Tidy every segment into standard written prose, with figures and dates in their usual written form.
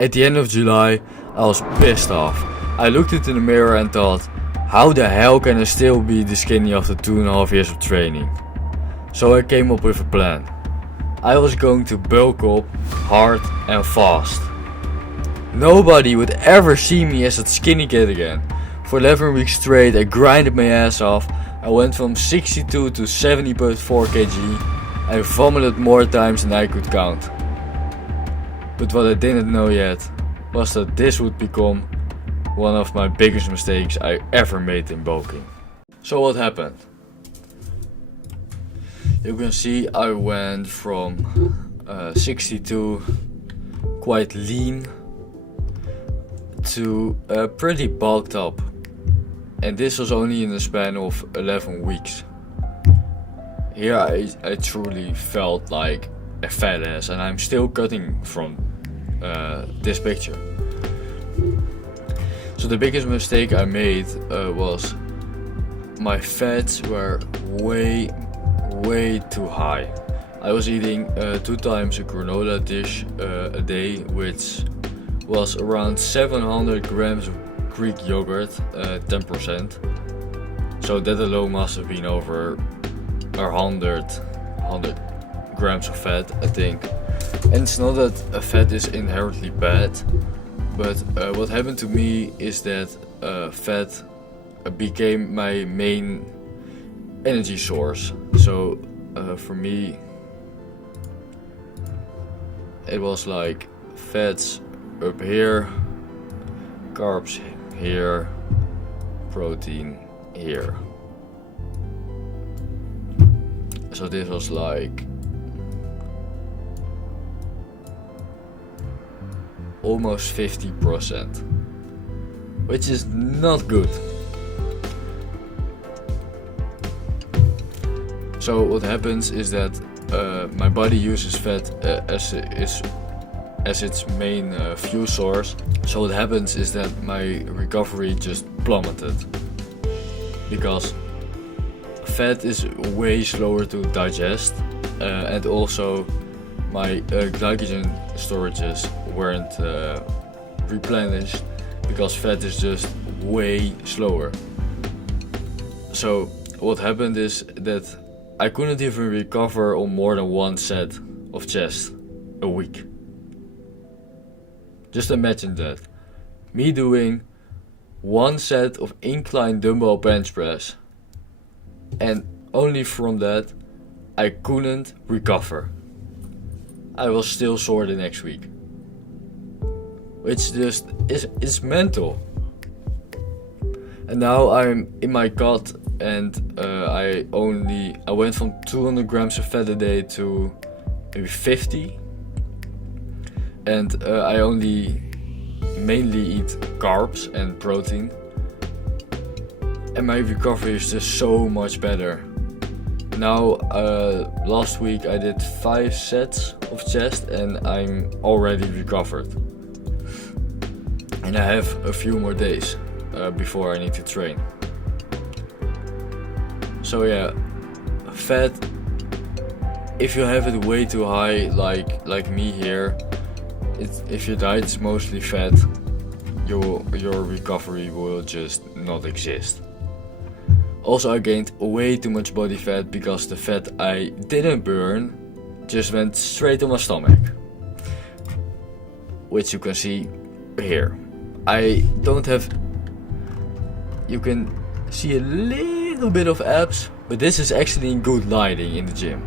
At the end of July, I was pissed off. I looked into the mirror and thought, how the hell can I still be this skinny after 2.5 years of training? So I came up with a plan. I was going to bulk up hard and fast. Nobody would ever see me as that skinny kid again. For 11 weeks straight I grinded my ass off. I went from 62 to 70.4 kg. I vomited more times than I could count. But what I didn't know yet was that this would become one of my biggest mistakes I ever made in bulking. So what happened? You can see I went from 62 quite lean to pretty bulked up, and this was only in the span of 11 weeks. Here I truly felt like a fat ass, and I'm still cutting from this picture. So the biggest mistake I made was my fats were way too high. I was eating 2 times a granola dish a day, which was around 700 grams of Greek yogurt, 10%. So that alone must have been over 100 grams of fat, I think. And it's not that a fat is inherently bad, but what happened to me is that fat became my main energy source. So for me it was like fats up here, carbs here, protein here. So this was like almost 50%, which is not good. So what happens is that my body uses fat as its main fuel source. So what happens is that my recovery just plummeted, because fat is way slower to digest, and also my glycogen storages weren't replenished because fat is just way slower. So what happened is that I couldn't even recover on more than 1 set of chest a week. Just imagine that. Me doing 1 set of incline dumbbell bench press, and only from that I couldn't recover. I was still sore the next week. Which just is mental. And now I'm in my gut, and I went from 200 grams of fat a day to maybe 50, and I only mainly eat carbs and protein, and my recovery is just so much better. Now last week I did 5 sets of chest and I'm already recovered, and I have a few more days before I need to train. So yeah, fat, if you have it way too high like me here, if your diet is mostly fat, your recovery will just not exist. Also, I gained way too much body fat because the fat I didn't burn just went straight to my stomach, which you can see here. I don't have, you can see a little bit of abs, but this is actually in good lighting in the gym.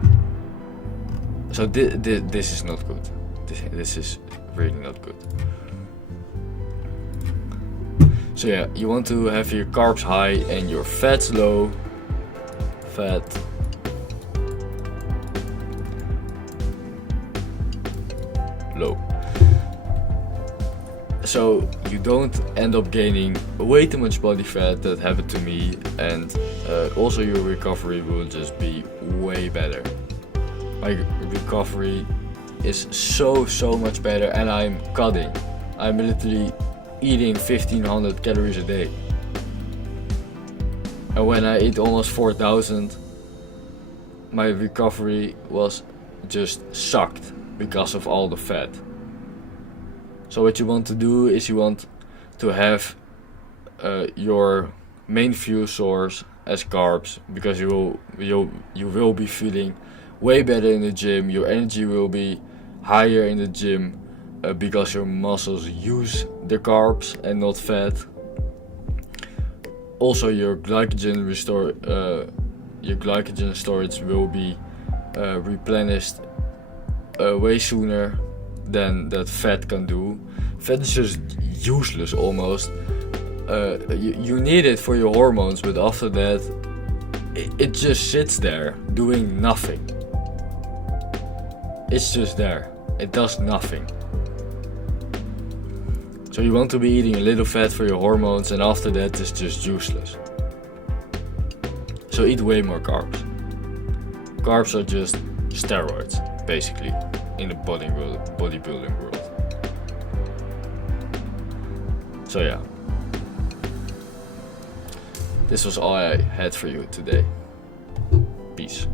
So this is not good. This is really not good. So yeah, you want to have your carbs high and your fats low. Fat low. So you don't end up gaining way too much body fat. That happened to me, and also your recovery will just be way better. My recovery is so much better, and I'm cutting. I'm literally eating 1500 calories a day, and when I eat almost 4000, my recovery was just sucked because of all the fat. So what you want to do is you want to have your main fuel source as carbs, because you will be feeling way better in the gym. Your energy will be higher in the gym because your muscles use the carbs and not fat. Also, your glycogen storage will be replenished way sooner than that fat can do. Fat is just useless almost. You need it for your hormones, but after that it just sits there doing nothing. It's just there, it does nothing. So you want to be eating a little fat for your hormones, and after that it's just useless. So eat way more carbs. Carbs are just steroids, basically, in the bodybuilding world. So yeah, this was all I had for you today. Peace.